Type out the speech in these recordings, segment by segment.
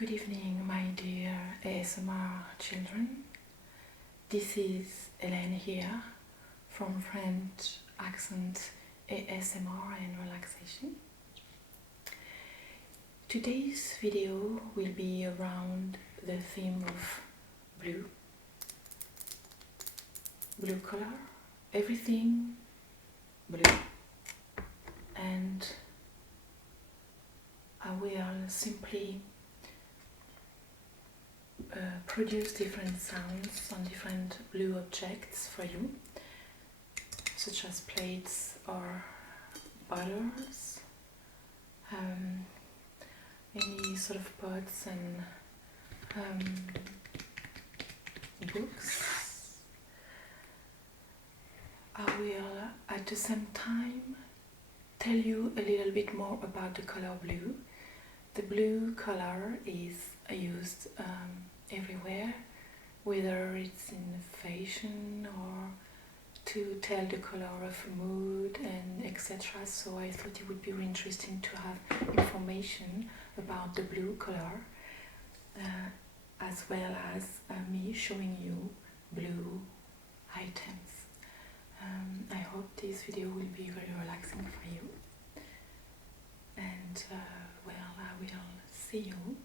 Good evening, my dear ASMR children. This is Hélène here from French Accent ASMR and Relaxation. Today's video will be around the theme of blue. Blue color, everything blue. And I will simply produce different sounds on different blue objects for you, such as plates or bottles, any sort of pots and books. I will at the same time tell you a little bit more about the color blue. The blue color is used everywhere, whether it's in fashion or to tell the color of a mood and etc. So I thought it would be really interesting to have information about the blue color, as well as me showing you blue items. I hope this video will be very relaxing for you, and well, I will see you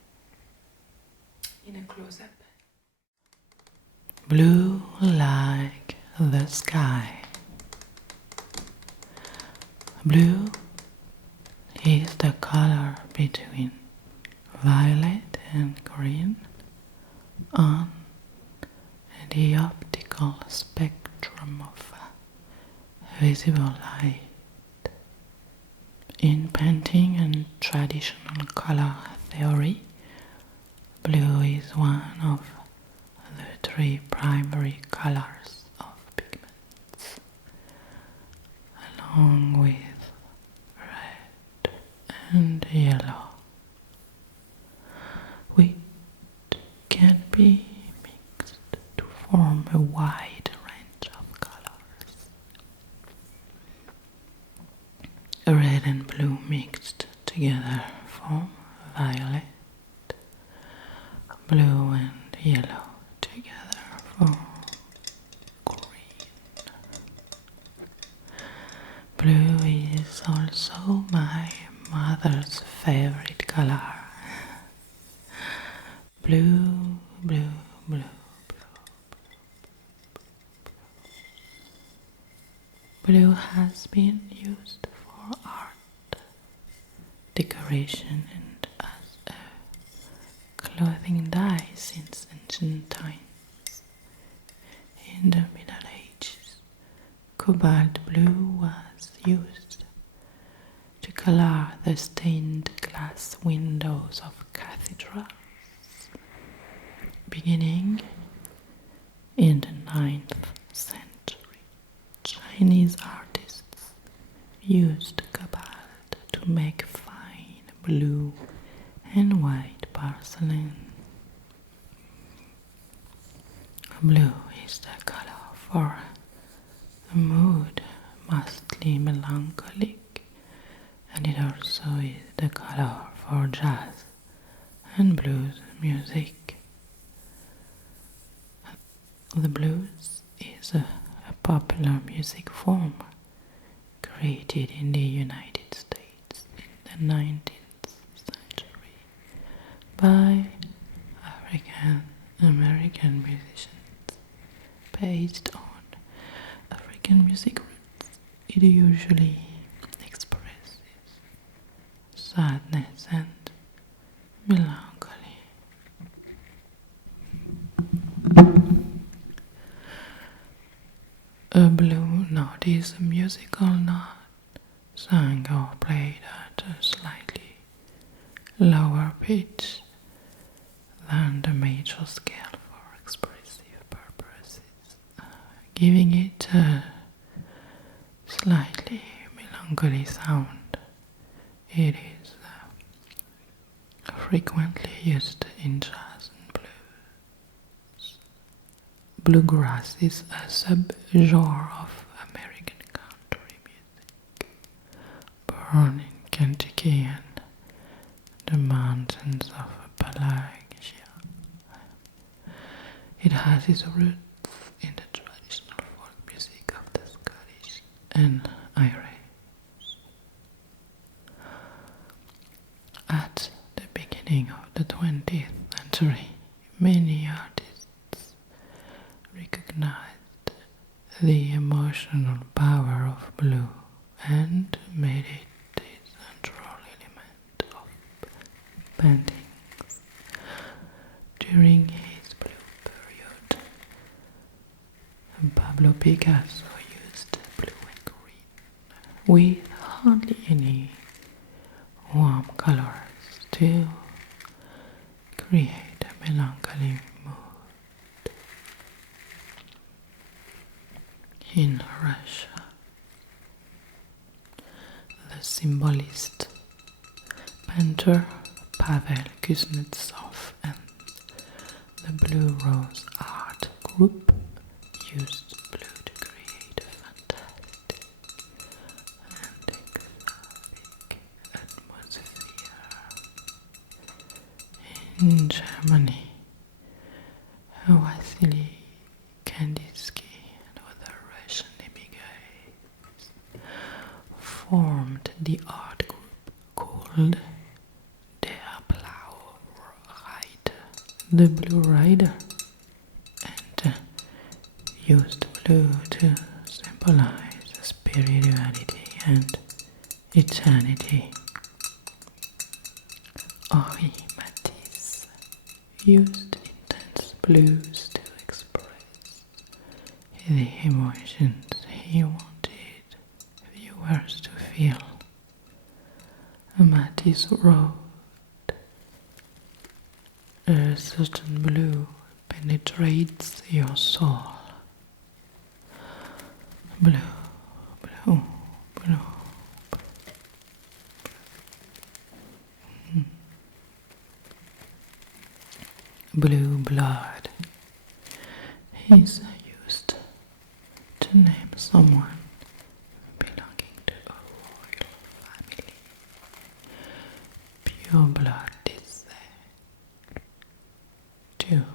in a close-up. Blue like the sky. Blue is the color between violet and green on the optical spectrum of visible light. In painting and traditional color theory, blue is one of the three primary colors of pigments, along with red and yellow, which can be mixed to form a wide range of colors. Red and blue mixed together form violet. Blue and yellow together form green. Blue is also my mother's favorite color. Blue, blue, blue, blue. Blue has been used for art, decoration, and as a clothing dye since ancient times. In the Middle Ages, cobalt blue was used to color the stained glass windows of cathedrals. Beginning in the 9th century, Chinese artists used cobalt to make fine blue and white porcelain. Blue is the color for a mood mostly melancholic, and it also is the color for jazz and blues music. The blues is a popular music form created in the United States in the 19th century by African-American musicians based on African music roots. It usually expresses sadness and melancholy. A blue note is a musical note sung or played at a slightly lower pitch than the major scale for expressive purposes, giving it a slightly melancholy sound. It is frequently used in jazz and blues. Bluegrass is a sub-genre of American country music, born in Kentucky and the mountains of Appalachia. It has its roots in the traditional folk music of the Scottish and Irish. At the beginning of the 20th century, many artists recognized the emotional power of blue and made it a central element of paintings. During his blue period, Pablo Picasso used blue and green with hardly any warm colors to create a melancholy mood. In Russia, the symbolist painter Pavel Kuznetsov and the Blue Rose Art Group used blue to create a fantastic and exotic atmosphere. In Germany, Vasily Kandinsky and other Russian immigrants formed the art group called Der Blaue Reiter, the Blue Rider, and used blue to symbolize spirituality and eternity. Henri Matisse used intense blues to express the emotions he wanted viewers to feel. Matisse wrote, "A certain blue penetrates your soul. Blue, blue, blue, blue blood is used to name someone belonging to a royal family. Pure blood is there too."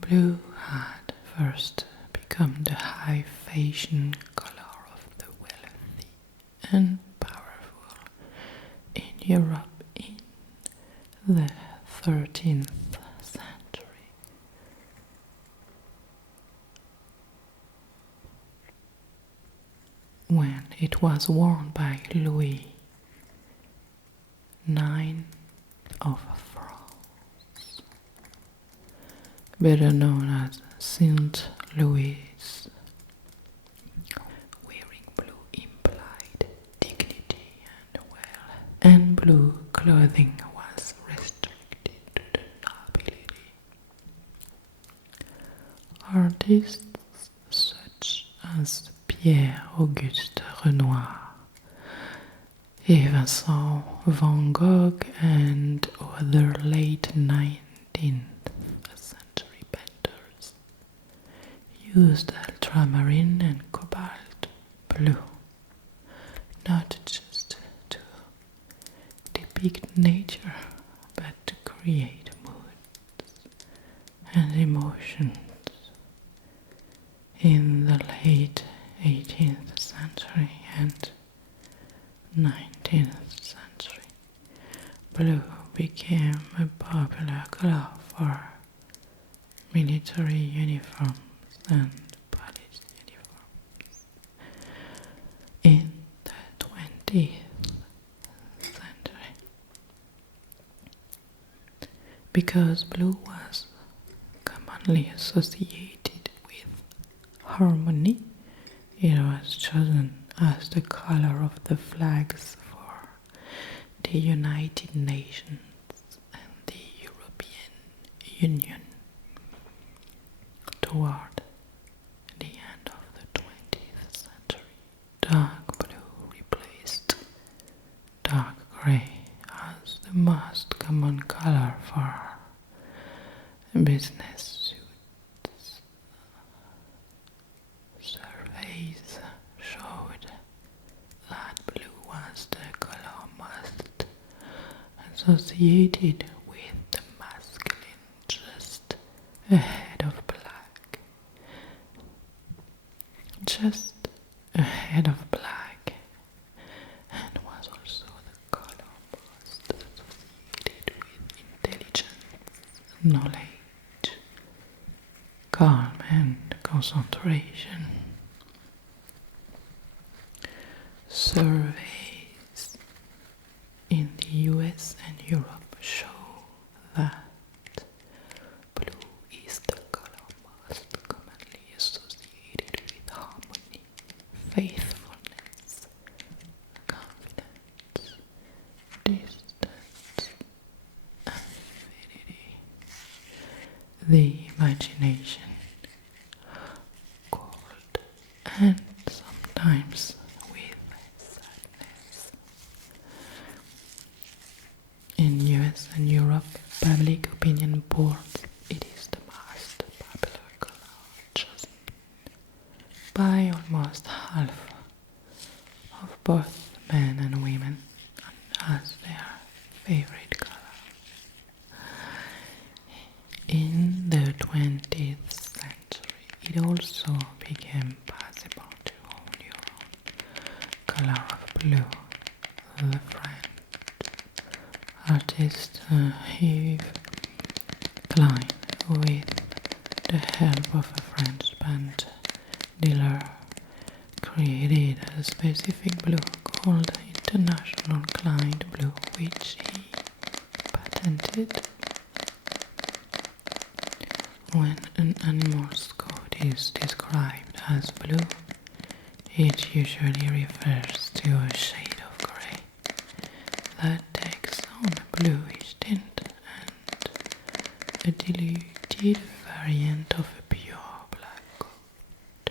Blue had first become the high fashion color of the wealthy and powerful in Europe in the 13th century. When it was worn by Louis IX of France, better known as Saint Louis. Wearing blue implied dignity and wealth, and blue clothing was restricted to the nobility. Artists such as Pierre-Auguste Renoir, Vincent van Gogh, and other late 19th century painters used ultramarine and cobalt blue, not just to depict nature, but to create moods and emotions. In the late 18th century and 19th century, blue became a popular color for military uniforms and police uniforms. In the 20th century, because blue was commonly associated with harmony, it was chosen as the color of the flags for the United Nations and the European Union. Toward the end of the 20th century, dark blue replaced dark gray as the most common color for business suits. Surveys showed that blue was the color most associated with the masculine just ahead of black. Just ahead of black, and was also the color most associated with intelligence, knowledge, calm and concentration. Surveys in the US and Europe show that blue is the color most commonly associated with harmony, faithfulness, confidence, distance, affinity, the imagination, cold, and sometimes sadness. In US and Europe, public opinion polls, it is the most popular color chosen by almost half of both men and women as their favorite color. In the 20th century, it also became possible to own your own color of blue. The French artist Yves Klein, with the help of a French band dealer, created a specific blue called International Klein Blue, which he patented. When an animal's coat is described as blue, it usually refers to a shade of grey that takes on a bluish tint and a diluted variant of a pure black coat.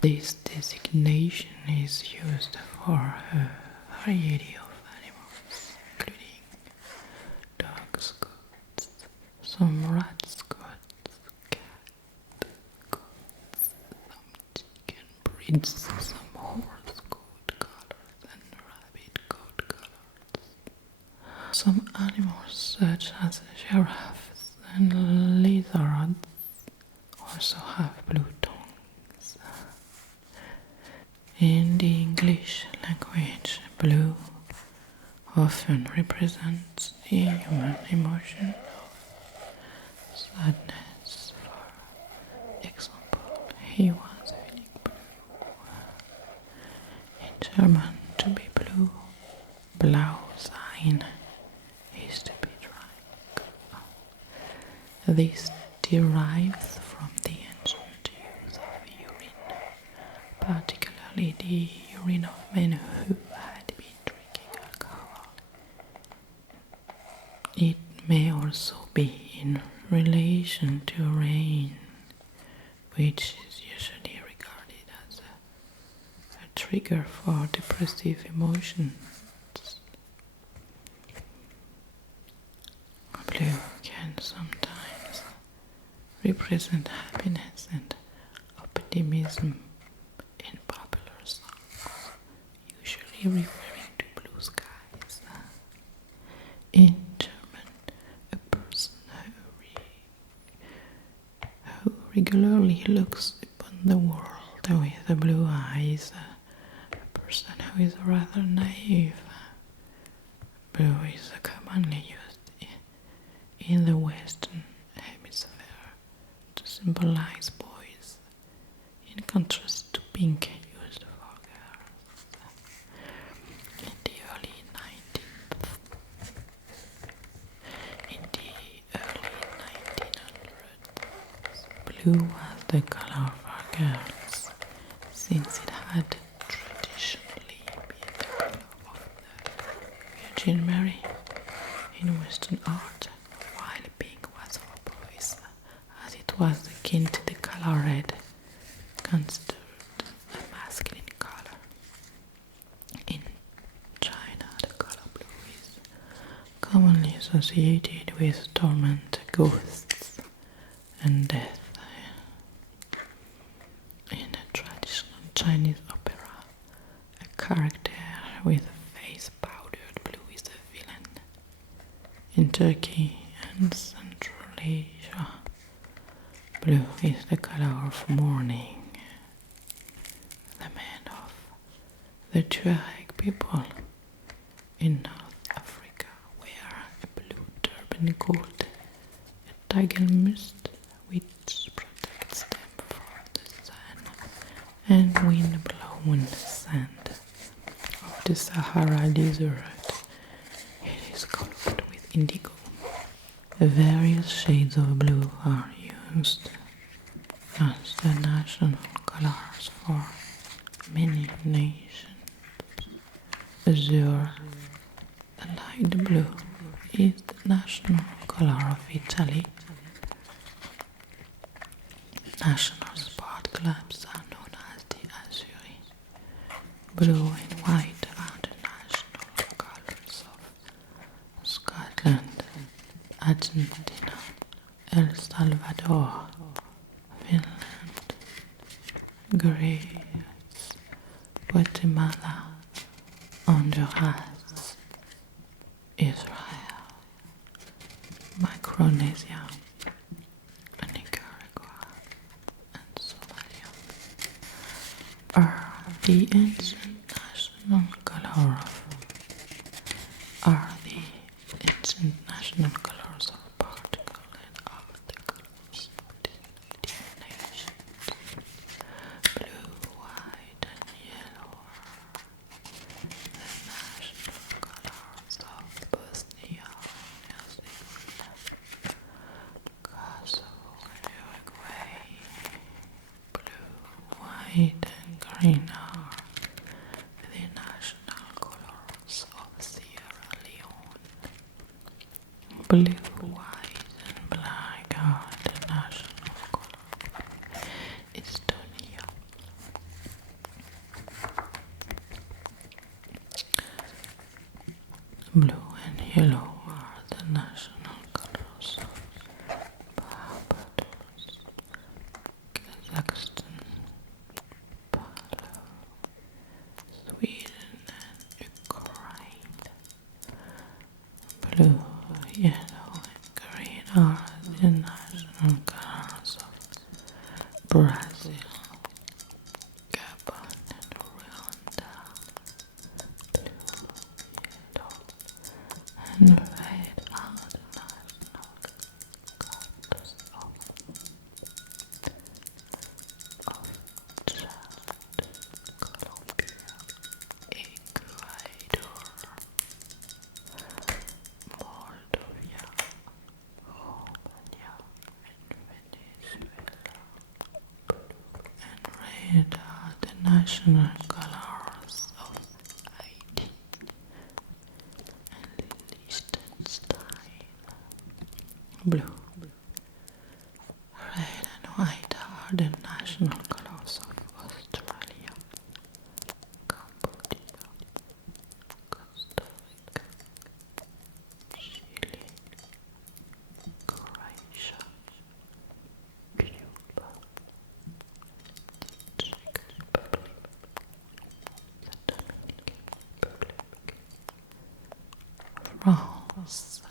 This designation is used for a variety of animals, including dogs' coats, some rats' coats, cat coats, some chicken breeds, some horse coat colors, and rabbit coat colors. Some animals, such as giraffes and lizards, also have blue tongues. In the English language, blue often represents the human emotion of sadness. For example, he was feeling blue. In German, to be blue, blau sein, is to be drunk. This derives from the ancient use of urine, particularly the urine of men who had been drinking alcohol. It may also be in relation to rain, which is usually regarded as a trigger for depressive emotions. Blue can sometimes represent happiness and optimism in popular songs, usually referring to blue skies. In German, a person who regularly looks upon the world with blue eyes, a person who is rather naive. Blue is commonly used in the Western Hemisphere to symbolize boys, in contrast to pink used for girls. In the early 1900s, blue was the color for girls, since it had traditionally been the color of the Virgin Mary in Western art, while pink was for boys, as it was akin to the color red, considered a masculine color. In China, the color blue is commonly associated with torment, ghosts, and death. In a traditional Chinese opera, a character with a face powdered blue is a villain in Turkey and Central Asia. Blue is the color of mourning. The men of the Tuareg people in North Africa wear a blue turban called a tagelmust, which protects them from the sun and wind-blown sand of the Sahara Desert. It is colored with indigo. Various shades of blue are used as the national colors for many nations. Azure, the light blue, is the national color of Italy. National sport clubs are known as the Azzurri. Blue and white are the national colors of Scotland, Argentina, El Salvador, Finland, Greece, Guatemala, Honduras, Israel, Micronesia, Nicaragua, and Somalia are the ancient national colors of Portugal and are the colors of the United Nations. Blue, white, and yellow are the national colors of Bosnia and Herzegovina, Kosovo, and Uruguay. Blue, white, and green are the national colors of Sierra Leone. Blue, white, and black are the national colors of Estonia. Blue and yellow are the national colors of Barbados, Kazakhstan, Palau, Sweden, and Ukraine. Blue, yellow, and green are the national colors of Brazil, Gabon, and Rwanda. Blue, yellow, and red are the national colors of Chad, Colombia, Ecuador, Moldova, Romania, and Venezuela. Blue and red are the national colors of Haiti and Liechtenstein. Blue, red and white are the national colors of Australia, Cambodia, Costa Rica, Chile, Croatia, Cuba, the Czech Republic, the Dominican Republic, France,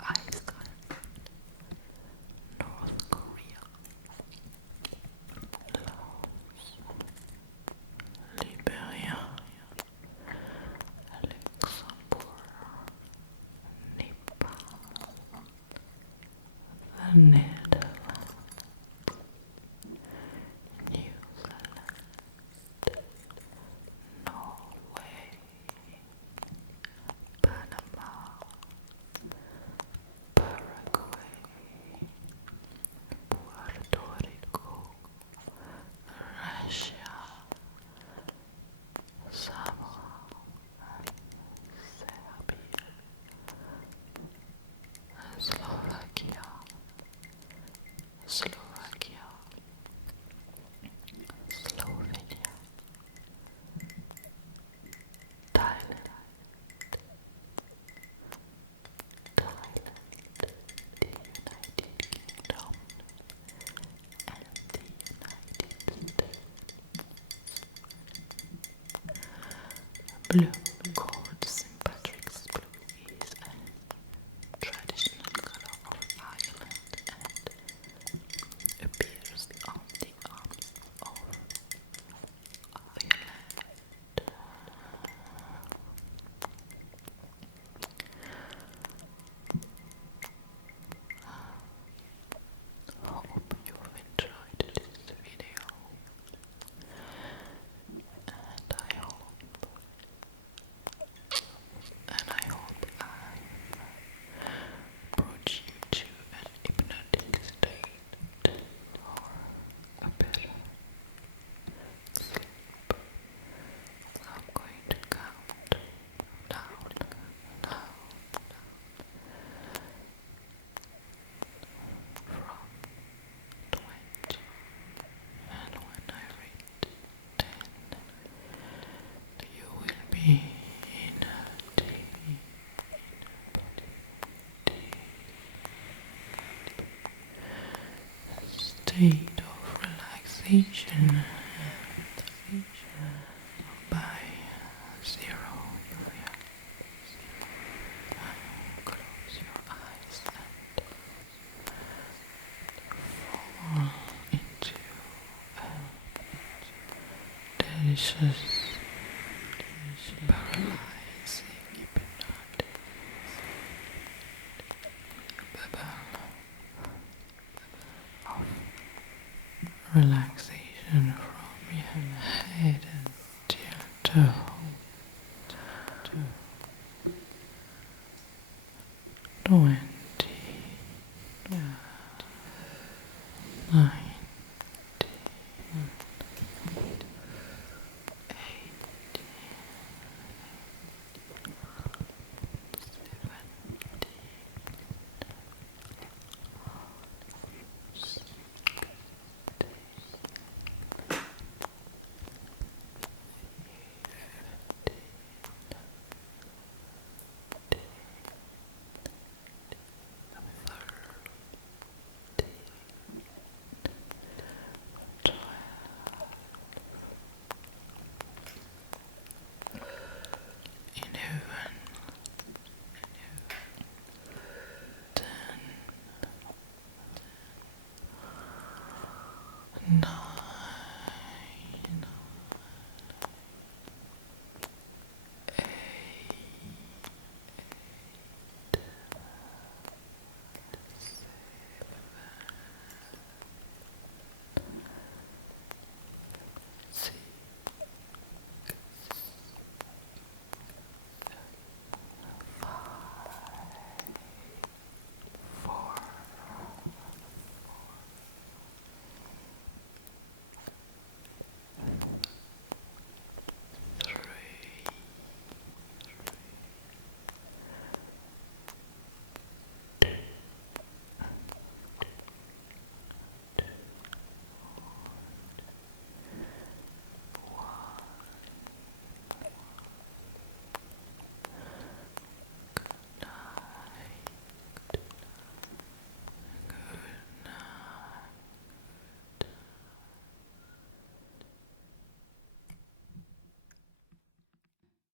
Iceland, North Korea, Laos, Liberia, Luxembourg, Nepal, the Netherlands, New Zealand, Norway, Panama, Paraguay, Puerto Rico, Russia, Samoa, Serbia, Slovakia, Slovenia, Thailand, the United Kingdom, and the United States. Blue, called St. Patrick's blue, is a state of relaxation by zero. Close your eyes and fall into a delicious, paralyzing, hypnotic bubble of relaxation from your head until toes.